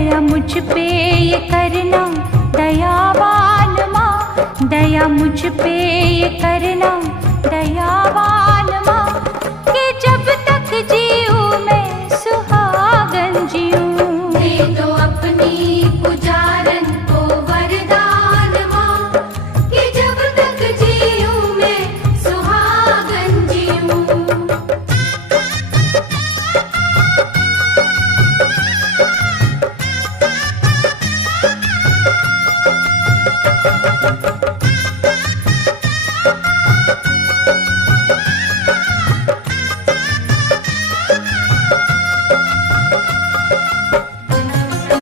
दया मुझ पे ये करना दयावान माँ, दया मुझ पे ये करना दयावान माँ, कि जब तक जीऊँ मैं सुहागन जीऊँ। दे दो अपनी